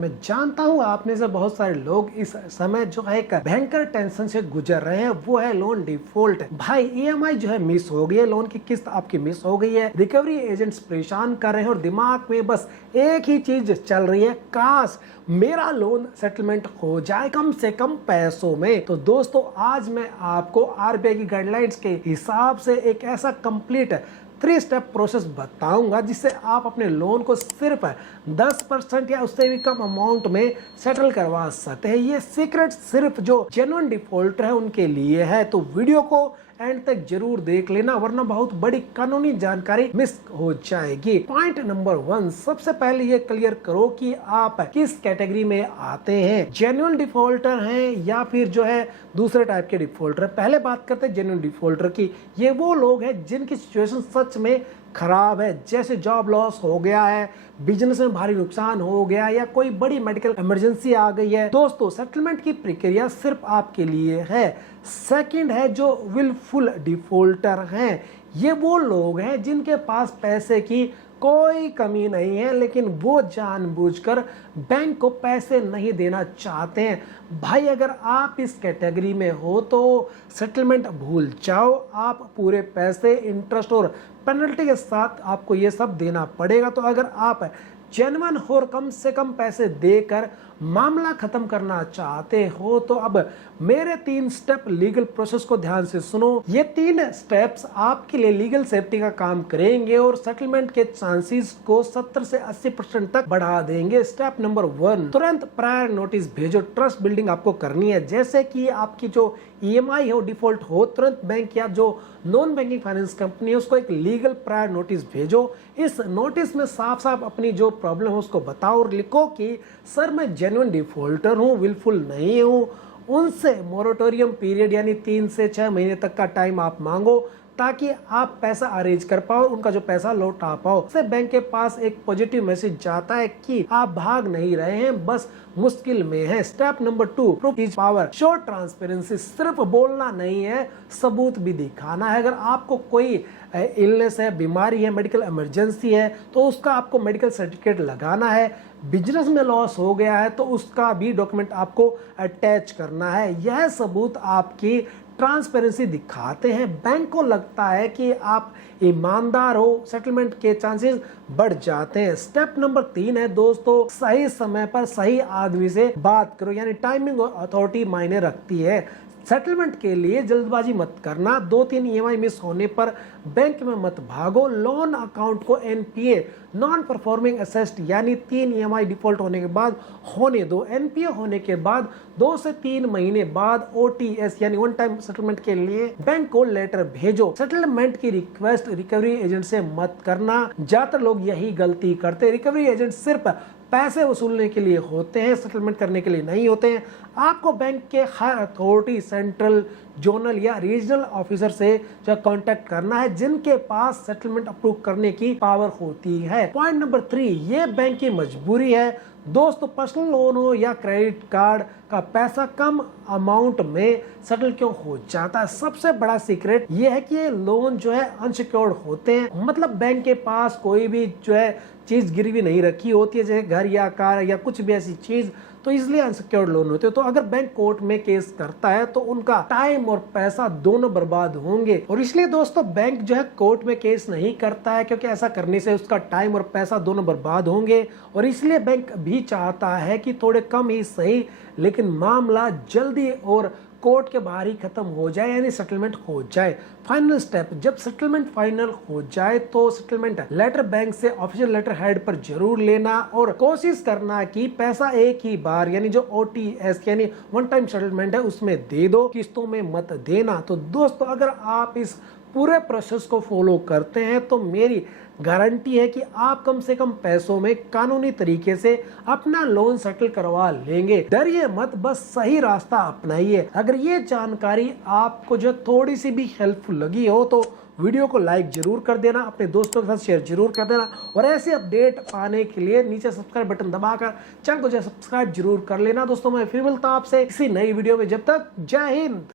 मैं जानता हूँ आप में से बहुत सारे लोग इस समय जो है एक भयंकर टेंशन से गुजर रहे हैं, वो है लोन डिफॉल्ट। भाई ईएमआई जो है मिस हो गई है, लोन की किस्त आपकी मिस हो गई है, रिकवरी एजेंट्स परेशान कर रहे हैं और दिमाग में बस एक ही चीज चल रही है, काश मेरा लोन सेटलमेंट हो जाए कम से कम पैसों में। तो दोस्तों आज मैं आपको आरबीआई की गाइडलाइंस के हिसाब से एक ऐसा कंप्लीट 3 स्टेप प्रोसेस बताऊंगा जिससे आप अपने लोन को सिर्फ 10% या उससे भी कम अमाउंट में सेटल करवा सकते हैं। ये सीक्रेट सिर्फ जो जेन्युइन डिफॉल्टर है उनके लिए है, तो वीडियो को एंड तक जरूर देख लेना वरना बहुत बड़ी कानूनी जानकारी मिस हो जाएगी। पॉइंट नंबर 1, सबसे पहले ये क्लियर करो कि आप किस कैटेगरी में आते हैं, जेन्युइन डिफॉल्टर हैं या फिर जो है दूसरे टाइप के डिफॉल्टर। पहले बात करते हैं जेन्युइन डिफॉल्टर की। ये वो लोग हैं जिनकी सिचुएशन सच में खराब है, जैसे जॉब लॉस हो गया है, बिजनेस में भारी नुकसान हो गया या कोई बड़ी मेडिकल इमरजेंसी आ गई है। दोस्तों सेटलमेंट की प्रक्रिया सिर्फ आपके लिए है। सेकंड है जो विलफुल डिफॉल्टर हैं, ये वो लोग हैं जिनके पास पैसे की कोई कमी नहीं है लेकिन वो जानबूझकर बैंक को पैसे नहीं देना चाहते हैं। भाई अगर आप इस कैटेगरी में हो तो सेटलमेंट भूल जाओ, आप पूरे पैसे इंटरेस्ट और पेनल्टी के साथ आपको ये सब देना पड़ेगा। तो अगर आप जेन्युइन और कम से कम पैसे देकर मामला खत्म करना चाहते हो तो अब मेरे 3 स्टेप लीगल प्रोसेस को ध्यान से सुनो। ये 3 स्टेप्स आपके लिए लीगल सेफ्टी का काम करेंगे और सेटलमेंट के चांसेस को 70 से 80% तक बढ़ा देंगे। स्टेप नंबर 1, तुरंत प्रायर नोटिस भेजो। ट्रस्ट बिल्डिंग आपको करनी है, जैसे कि आपकी जो ईएमआई हो डिफॉल्ट हो, तुरंत बैंक या जो नॉन बैंकिंग फाइनेंस कंपनी है उसको एक लीगल प्रायर नोटिस भेजो। इस नोटिस में साफ साफ अपनी जो प्रॉब्लम है उसको बताओ और लिखो कि सर मैं जेन्युइन डिफॉल्टर हूँ, विलफुल नहीं हूँ। उनसे मोरेटोरियम पीरियड यानी 3 से 6 महीने तक का टाइम आप मांगो ताकि आप पैसा अरेंज कर पाओ, उनका जो पैसा लौटा पाओ। इससे बैंक के पास एक पॉजिटिव मैसेज जाता है कि आप भाग नहीं रहे हैं, बस मुश्किल में है। Step number 2, proof is power. Show transparency, सिर्फ बोलना नहीं है, सबूत भी दिखाना है। अगर आपको कोई इलनेस है, बीमारी है, मेडिकल इमरजेंसी है तो उसका आपको मेडिकल सर्टिफिकेट लगाना है। बिजनेस में लॉस हो गया है तो उसका भी डॉक्यूमेंट आपको अटैच करना है। यह सबूत आपकी ट्रांसपेरेंसी दिखाते हैं, बैंक को लगता है कि आप ईमानदार हो, सेटलमेंट के चांसेस बढ़ जाते हैं। स्टेप नंबर 3 है दोस्तों, सही समय पर सही आदमी से बात करो, यानी टाइमिंग और अथॉरिटी मायने रखती है। सेटलमेंट के लिए जल्दबाजी मत करना, 2-3 ईएमआई मिस होने पर बैंक में मत भागो। लोन अकाउंट को एनपीए नॉन परफॉर्मिंग असेस्ड यानी 3 ईएमआई डिफॉल्ट होने के बाद होने दो। एनपीए होने के बाद 2 से 3 महीने बाद ओटीएस यानी वन टाइम सेटलमेंट के लिए बैंक को लेटर भेजो। सेटलमेंट की रिक्वेस्ट रिकवरी एजेंट से मत करना, ज्यादातर लोग यही गलती करते हैं। रिकवरी एजेंट सिर्फ पैसे वसूलने के लिए होते हैं, सेटलमेंट करने के लिए नहीं होते हैं। आपको बैंक के हायर अथॉरिटी, सेंट्रल, जोनल या रीजनल ऑफिसर से जो कांटेक्ट करना है जिनके पास सेटलमेंट अप्रूव करने की पावर होती है। पॉइंट नंबर 3, ये बैंक की मजबूरी है। दोस्तों पर्सनल लोन हो या क्रेडिट कार्ड का पैसा कम अमाउंट में सेटल क्यों हो जाता है? सबसे बड़ा सीक्रेट ये है कि ये लोन जो है अनसिक्योर्ड होते हैं, मतलब बैंक के पास कोई भी जो है चीज गिरवी नहीं रखी होती है, जैसे घर या कार या कुछ भी ऐसी चीज, तो इसलिए अनसिक्योर्ड लोन होते हैं। तो अगर बैंक कोर्ट में केस करता है तो उनका टाइम और पैसा दोनों बर्बाद होंगे, और इसलिए दोस्तों बैंक जो है कोर्ट में केस नहीं करता है क्योंकि ऐसा करने से उसका टाइम और पैसा दोनों बर्बाद होंगे। और इसलिए बैंक भी चाहता है कि थोड़े कम ही सही लेकिन मामला जल्दी और कोर्ट के बाहर ही खत्म हो जाए, यानी सेटलमेंट हो जाए। फाइनल स्टेप, जब सेटलमेंट फाइनल हो जाए तो सेटलमेंट लेटर बैंक से ऑफिशियल लेटर हेड पर जरूर लेना और कोशिश करना कि पैसा एक ही बार यानी जो ओटीएस यानी वन टाइम सेटलमेंट है उसमें दे दो, किस्तों में मत देना। तो दोस्तों अगर आप इस पूरे प्रोसेस को फॉलो करते हैं तो मेरी गारंटी है कि आप कम से कम पैसों में कानूनी तरीके से अपना लोन सेटल करवा लेंगे। डरिए मत, बस सही रास्ता अपनाइए। अगर ये जानकारी आपको जो थोड़ी सी भी हेल्पफुल लगी हो तो वीडियो को लाइक जरूर कर देना, अपने दोस्तों के साथ शेयर जरूर कर देना और ऐसे अपडेट पाने के लिए नीचे सब्सक्राइब बटन दबाकर चैनल को सब्सक्राइब जरूर कर लेना। दोस्तों मैं फिर मिलता हूं आपसे किसी नई वीडियो में, जब तक जय हिंद।